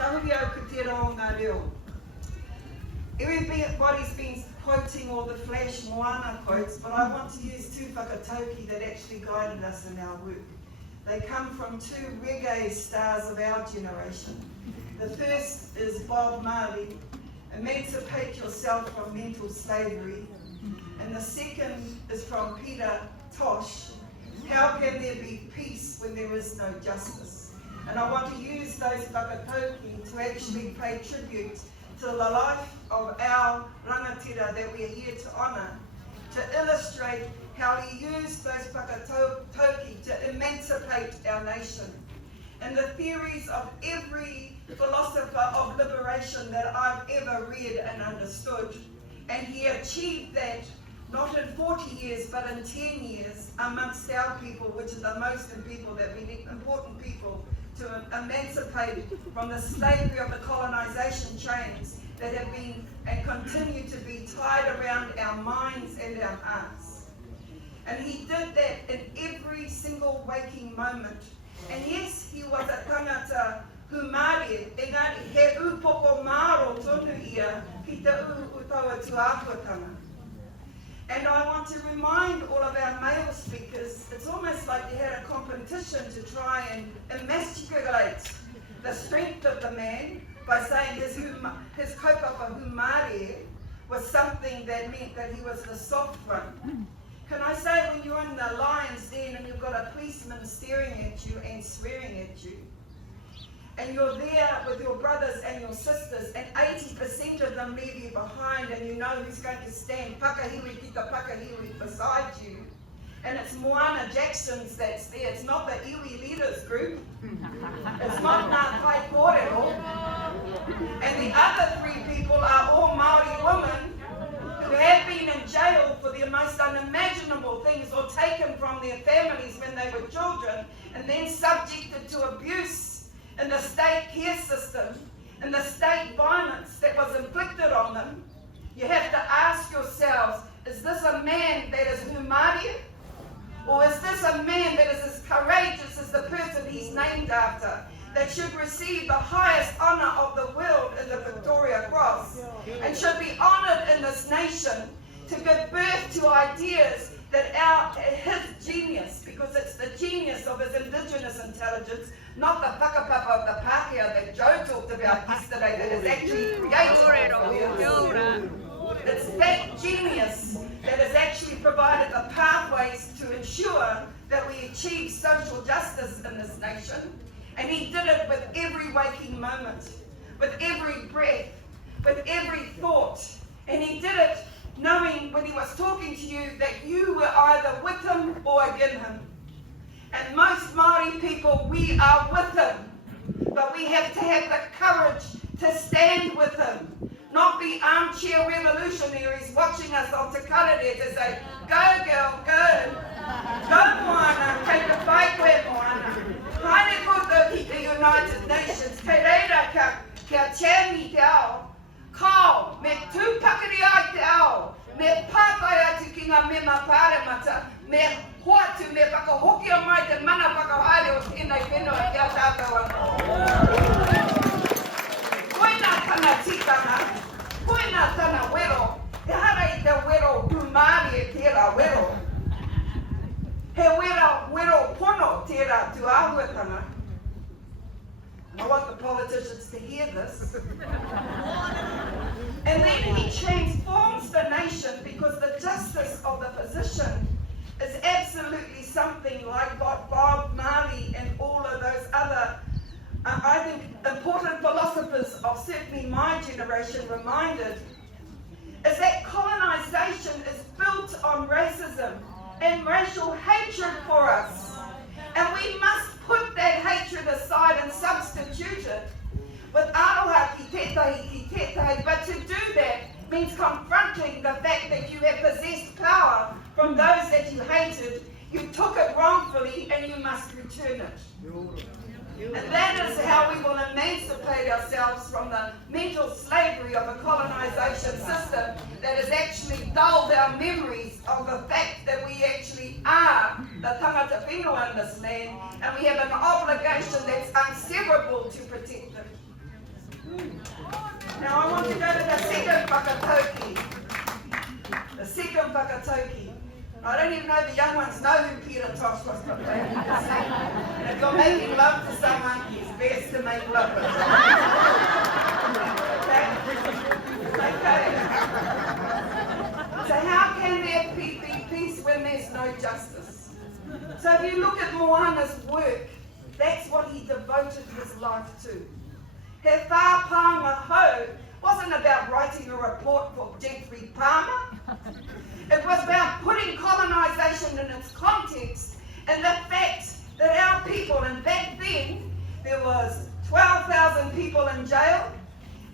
Kahui au ku te rao ngā reo. Everybody's been quoting all the flash Moana quotes, but I want to use two whakatauki that actually guided us in our work. They come from two reggae stars of our generation. The first is Bob Marley, Emancipate Yourself from Mental Slavery. And the second is from Peter Tosh, How Can There Be Peace When There Is No Justice? And I want to use those whakatauki to actually pay tribute to the life of our rangatira that we are here to honour, to illustrate how he used those whakatauki to emancipate our nation. And the theories of every philosopher of liberation that I've ever read and understood. And he achieved that not in 40 years, but in 10 years amongst our people, which are the most important people to emancipate from the slavery of the colonization chains that have been and continue to be tied around our minds and our hearts. And he did that in every single waking moment. And yes, he was a tangata humare, engari he upoko maro tonu ia ki te utaua tuākuatanga. And I want to remind all of our male speakers, it's almost like they had a competition to try and emasculate the strength of the man by saying his kaupapa humare was something that meant that he was the soft one. Can I say, when you're in the lion's den and you've got a policeman staring at you and swearing at you, and you're there with your brothers and your sisters, and 80% of them leave you behind, and you know who's going to stand Pakahiwi kita Pakahiwi beside you, and it's Moana Jackson's that's there. It's not the iwi leaders group. It's not Ngā Kai Kōrero. And the other three people are all Māori women who have been in jail for the most unimaginable things, or taken from their families when they were children, and then subjected to abuse in the state care system, and the state violence that was inflicted on them. You have to ask yourselves, is this a man that is humare? Or is this a man that is as courageous as the person he's named after, that should receive the highest honour of the world in the Victoria Cross, and should be honoured in this nation to give birth to ideas that his genius, because it's the genius of his indigenous intelligence, not the whakapapa of the Pākehā that Joe talked about yesterday, that is actually created. It's that genius that has actually provided the pathways to ensure that we achieve social justice in this nation. And he did it with every waking moment, with every breath, with every thought. And he did it knowing when he was talking to you that you were either with him or against him. And most Māori people, we are with him. But we have to have the courage to stand with him. Not be armchair revolutionaries watching us on Te Karere to say, go girl, go. Go Moana, take a fight with Moana. Haere koto ki the United Nations, te reira kia Tiangi te ao. Kao, me tūpakari ai te ao. Me pāpai atu ki ngā mema pāremata. Me hoatu me whakahoki o mai te mana whakahaere o tēnei whenua kia tātou anō. Koina tana tikanga, koina tana wero, he hara I te wero humare e tērā wero. He wero pono tērā tuāhuatanga. I want the politicians to hear this. And then he transforms the nation, because the justice of the position is absolutely something like what Bob Marley and all of those other I think important philosophers of certainly my generation reminded, is that colonization is built on racism and racial hatred for us. And we must put that hatred aside and substitute it with aroha ki tētahi. But to do that means confronting the fact that you have possessed power from those that you hated. You took it wrongfully and you must return it. And that is how we will emancipate ourselves from the mental slavery of a colonization system that has actually dulled our memories of the fact that we actually are the tangata whenua in this land, and we have an obligation that's unseverable to protect them. Now I want to go to the second whakatauki. The second whakatauki. I don't even know the young ones know who Peter Tosh was. And if you're making love to someone, it's best to make love with them. Okay? So how can there be peace when there's no justice? So if you look at Moana's work, that's what he devoted his life to. He whāpānga hou wasn't about writing a report for Jeffrey Palmer. It was about putting colonisation in its context and the fact that our people, and back then there was 12,000 people in jail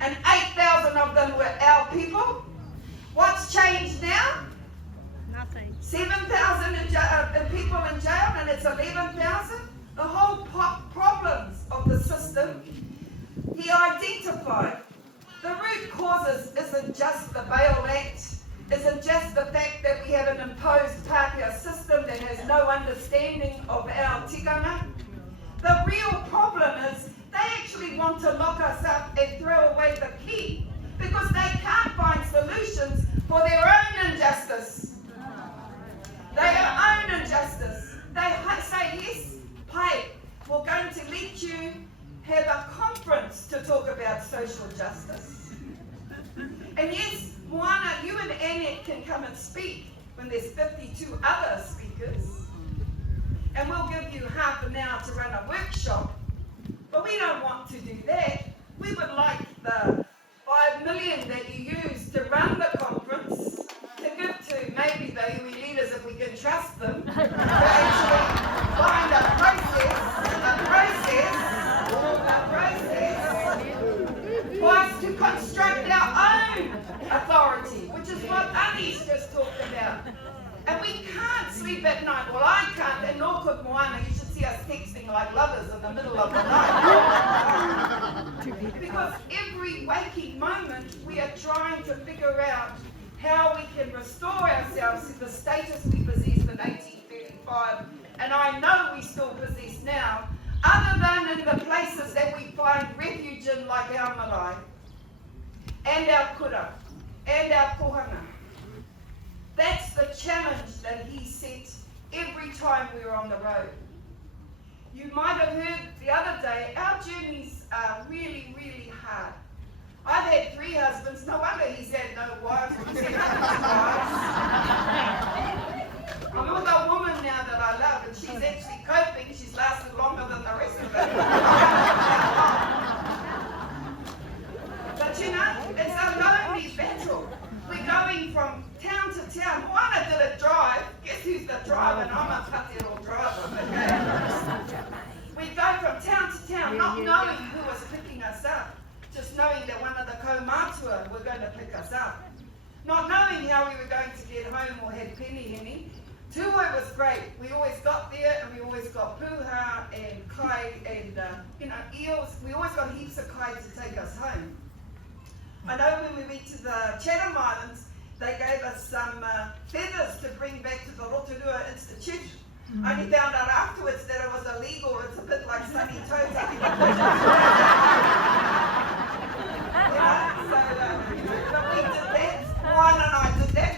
and 8,000 of them were our people. What's changed now? Nothing. 7,000 people in jail and it's 11,000. The whole problems of the system he identified. The root causes isn't just the Bail Act, isn't just the fact that we have an imposed Pākehā system that has no understanding of our tikanga. The real problem is they actually want to lock us up and throw away the key because they can't find solutions for their own injustice. Their own injustice. They say, yes, Pai, we're going to let you have a conference to talk about social justice. And yes, Moana, you and Annette can come and speak when there's 52 other speakers. And we'll give you half an hour to run a workshop. But we don't want to do that. We would like the 5 million that you use to run the conference to give to maybe the iwi leaders if we can trust them to actually find a process for us to construct our own authority, which is what Annie's just talked about. And we can't sleep at night. Well, I can't, and nor could Moana. You should see us texting like lovers in the middle of the night. Because every waking moment, we are trying to figure out how we can restore ourselves to the status we possessed in 1835, and I know we still possess now, other than in the places that we find refuge in, like our marae, and our kura, and our kohanga. That's the challenge that he set every time we were on the road. You might have heard the other day, our journeys are really, really hard. I've had 3 husbands, no wonder he's had no wives. He's had wives. I'm with a woman now that I love, and she's actually coping. She's lasted longer than the rest of it. But you know, it's a lonely battle. We're going from town to town. Moana did a drive. Guess who's the driver? And I'm a Pākehā driver, okay? We go from town to town, not knowing who was picking us up. Just knowing that one of the kaumātua were going to pick us up. Not knowing how we were going to get home or had penihini. Tuoi was great. We always got there and we always got puha and kai and eels. We always got heaps of kai to take us home. I know when we went to the Chatham Islands, they gave us some feathers to bring back to the Rotorua Institute. I only found out afterwards that it was illegal. It's a bit like Sunny Tota. But we did that. Moana and I did that.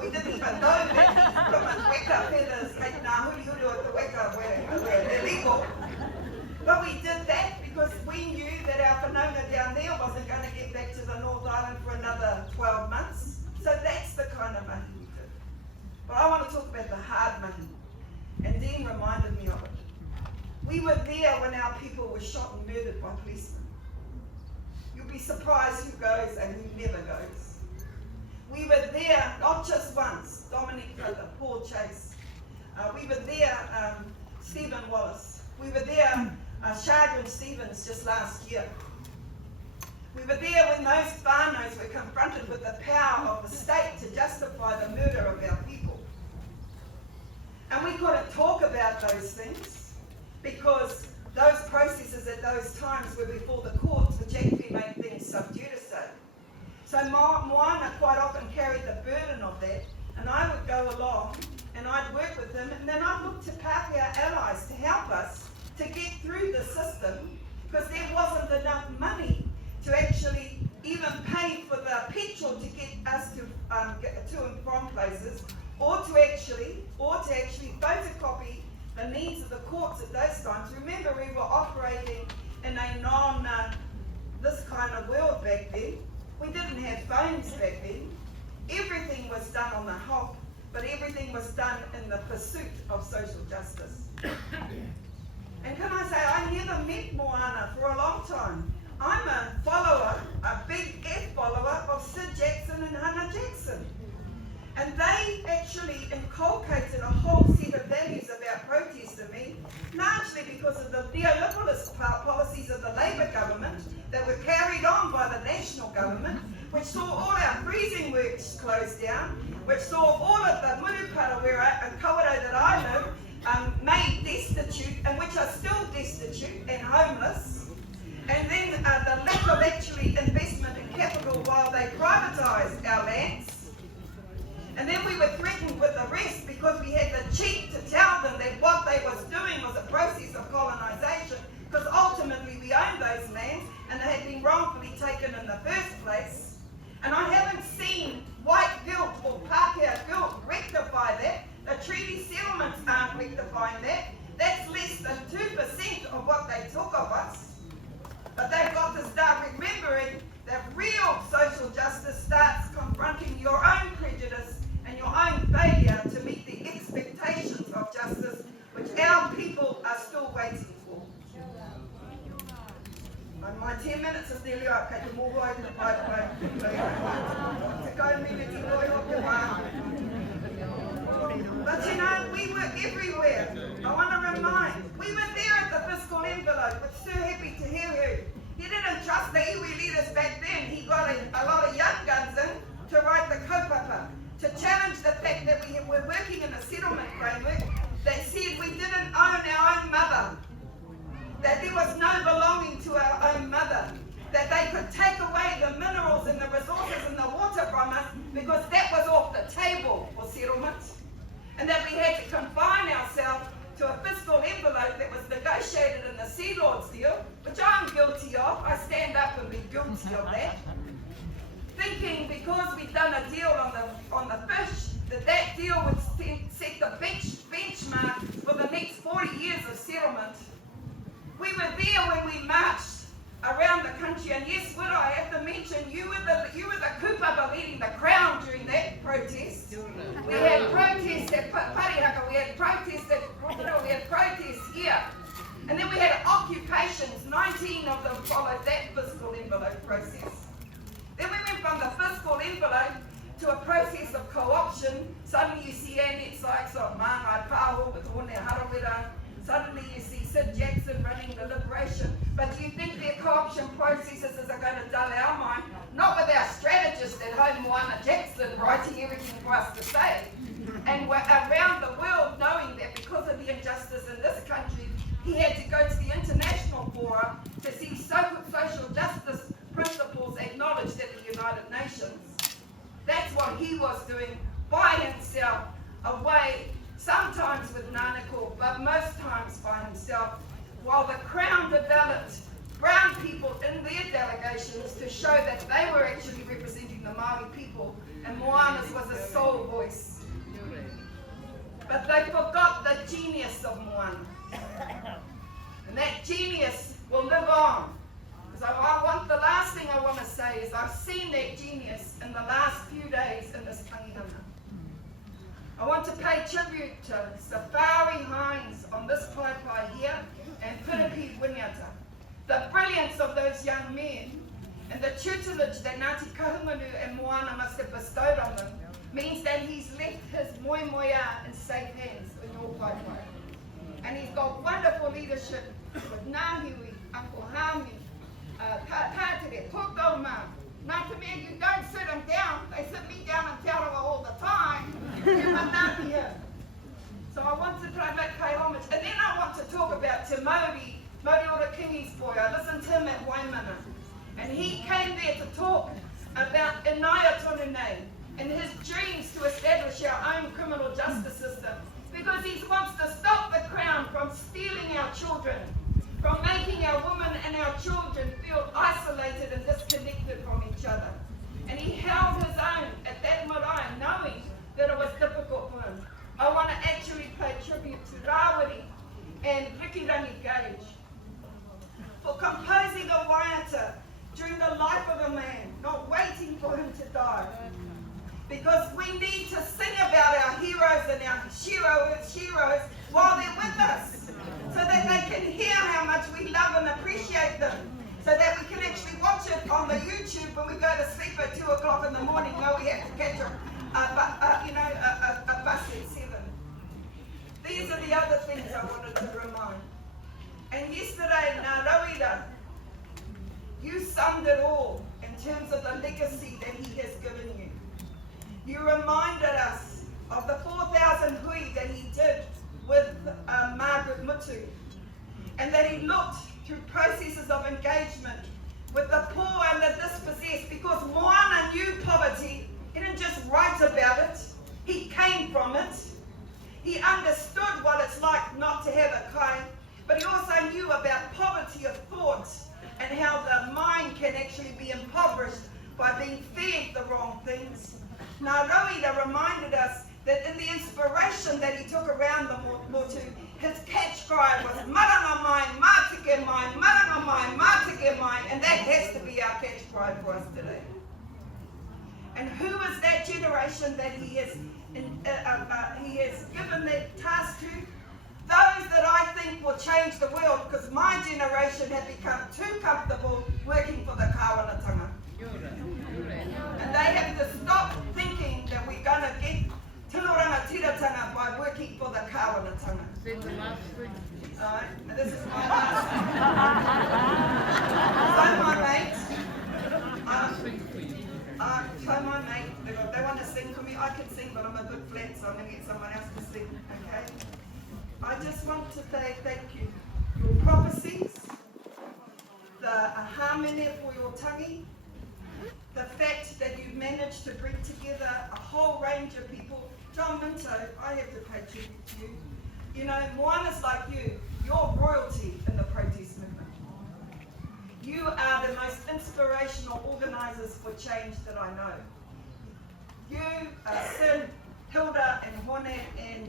We didn't even know that from a weka feathers, like ngā huri huri o te weka were illegal. But we did that because we knew that our whanaunga down there wasn't going to get back to the North Island for another 12 months. So that's the kind of mahi we did. But I want to talk about the hard mahi. And Dean reminded me of it. We were there when our people were shot and murdered by policemen. You'll be surprised who goes and who never goes. We were there, not just once, Dominic Brother, Paul Chase. We were there, Stephen Wallace. We were there, Chagrin Stevens just last year. We were there when those whānaus were confronted with the power of the state to justify the murder of our people. And we couldn't talk about those things because those processes at those times were before the courts, which actually made things sub judice. So Moana quite often carried the burden of that, and I would go along and I'd work with them, and then I'd look to Pākehā allies to help us to get through the system, because there wasn't enough money to actually even pay for the petrol to get us get to and from places, or to actually photocopy the needs of the courts at those times. Remember, we were operating in a this kind of world back then. We didn't have phones back then. Everything was done on the hop, but everything was done in the pursuit of social justice. And can I say, I never met Moana for a long time. I'm a follower, a big F follower of Sid Jackson and Moana Jackson. And they actually inculcated a whole set of values about protest in me, largely because of the neoliberalist policies of the Labour government that were carried on by the national government, which saw all our freezing works closed down, which saw all of the murupara in Kawerau that I live made destitute, and which are still destitute and homeless. And then the lack of actually investment in capital while they privatised our lands. And then we were threatened with arrest because we had the cheek to tell them that what they was doing was a process of colonisation, because ultimately we owned those lands and they had been wrongfully taken in the first place. And I haven't seen white guilt or Pākehā guilt rectify that. The treaty settlements aren't rectifying that. That's less than 2% of what they took of us. But they've got to start remembering that real social justice starts confronting your own prejudice and your own failure to meet the expectations of justice, which our people are still waiting for. My 10 minutes is nearly up. Kei te moho ai te pai. Te kaumina ki noi o te wā. But you know, we were everywhere. I want to remind, we were there at the fiscal envelope with Sir Happy Te Heu. He didn't trust the iwi leaders back then. He got a lot of young guns in to write the kaupapa, to challenge the fact that we were working in a settlement framework that said we didn't own our own mother, that there was no belonging to our own mother, that they could take away the minerals and the resources and the water from us because that was off the table for settlement, and that we had to confine ourselves to a fiscal envelope that was negotiated in the Sea Lords deal, which I'm guilty of. I stand up and be guilty of that. Thinking because we'd done a deal on the fish, that deal would set the benchmark for the next 40 years of settlement. We were there when we marched around the country, and yes, would I have to mention, you were the kupapa leading the Crown during that protest. We had protests at Parihaka, we had protests at Rotoro, we had protests here. And then we had occupations, 19 of them followed that fiscal envelope process. Then we went from the fiscal envelope to a process of co-option. Suddenly you see Annette Sykes of Marae Pāho with One Harawira. Suddenly you see Sid Jackson running the Liberation. But do you think their co-option processes are going to dull our mind? Not with our strategist at home, Moana Jackson, writing everything for us to say. And we're around the world knowing that because of the injustice in this country, he had to go to the international fora to see social justice principles acknowledged at the United Nations. That's what he was doing by himself, away, sometimes with Nanako, but most times by himself, while the Crown developed brown people in their delegations to show that they were actually representing the Māori people, and Moana's was a sole voice. But they forgot the genius of Moana. And that genius will live on. So the last thing I want to say is I've seen that genius in the last few days in this tangihanga. I want to pay tribute to Safari Hines on this paipai here and Piripi Winiata. The brilliance of those young men and the tutelage that Ngāti Kahungunu and Moana must have bestowed on them means that he's left his moimoia in safe hands in your paipai. And he's got wonderful leadership with Ngāhiwi, Uncle Hami, Tātere, Tōkauma. Ngāti, you don't sit them down, they sit me down in Te Arawa all the time. So I want to pay homage. And then I want to talk about Te Mauri Ora Kingi's boy. I listened to him at Waimana. And he came there to talk about Inaya Tonunei and his dreams to establish our own criminal justice system. Because he wants to stop the Crown from stealing our children, from making our women and our children feel the life of a man, not waiting for him to die. Because we need to sing about our heroes and our heroes while they're with us, so that they can hear how much we love and appreciate them, so that we can actually watch it on the YouTube when we go to sleep at 2 o'clock in the morning. No, we have to catch a bus at 7. These are the other things I wanted to remind. And yesterday, Ngā Rauira, you summed it all in terms of the legacy that he has given you. You reminded us of the 4,000 hui that he did with Margaret Mutu, and that he looked through processes of engagement with the poor and the dispossessed, because Moana knew poverty. He didn't just write about it, he came from it. He understood what it's like not to have a kai, but he also knew about poverty of thought and how the mind can actually be impoverished by being fed the wrong things. Ngā Rauira reminded us that in the inspiration that he took around the motu, his catch cry was maranga mai, mātike mai, maranga mai, mātike mai, and that has to be our catch cry for us today. And who is that generation that he has given that task to? Those that I think will change the world, because my generation have become too comfortable working for the kāwanatanga. And they have to stop thinking that we're going to get tūranga tiratanga by working for the kāwanatanga. This is my last so my mate, they want to sing for me. I can sing, but I'm a bit flat, so I'm going to get someone else to sing, okay? I just want to say thank you. Your prophecies, the harmony for your tangi, the fact that you've managed to bring together a whole range of people. John Minto, I have to pay tribute to you. You know, Moana's like you. You're royalty in the protest movement. You are the most inspirational organisers for change that I know. You, Sin, Hilda and Hone and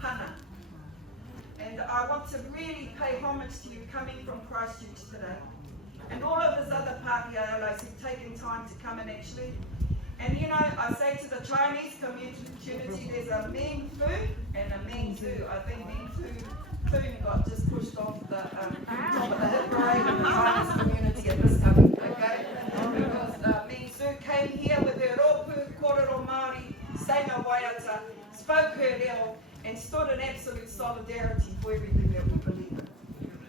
Hannah. And I want to really pay homage to you coming from Christchurch today. And all of his other Pākehā allies who've taken time to come in actually. And you know, I say to the Chinese community, there's a Meng Fu and a Meng Zu. I think Meng Fu got just pushed off the top of the hit parade in the Chinese community at this coming, okay? Because Meng Zu came here with her rōpū, kōrero Māori, sang a waiata, spoke her reo, and stood in absolute solidarity for everything that we believe in.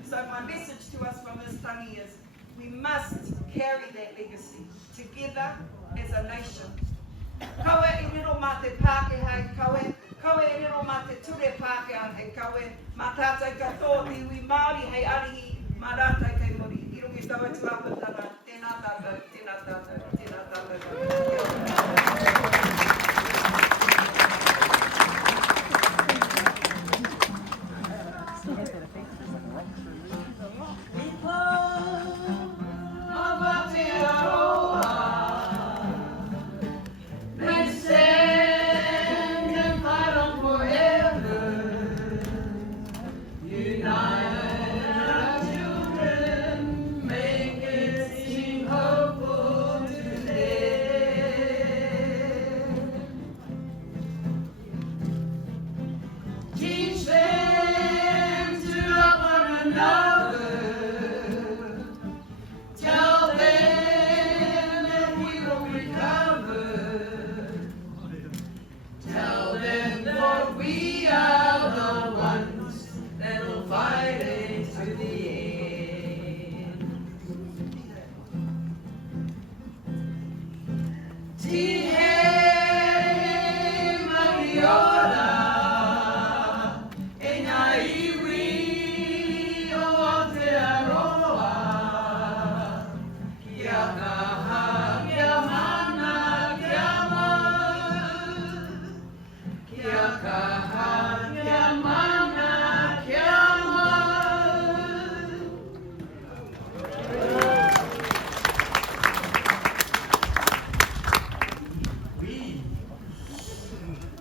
So my message to us from this tangi is, we must carry that legacy together as a nation. Kawe e riro mā te Pākehā kawe, kawe e riro mā te ture Pākehā he kawe, mā tātou katoa te iwi Māori hei arihi, mā rātou kei muri. I rungi taua tu apatana, tēnā tātou, tēnā tātou, tēnā tātou.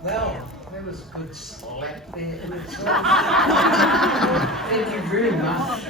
Well, that was a good slap there. Thank you very much.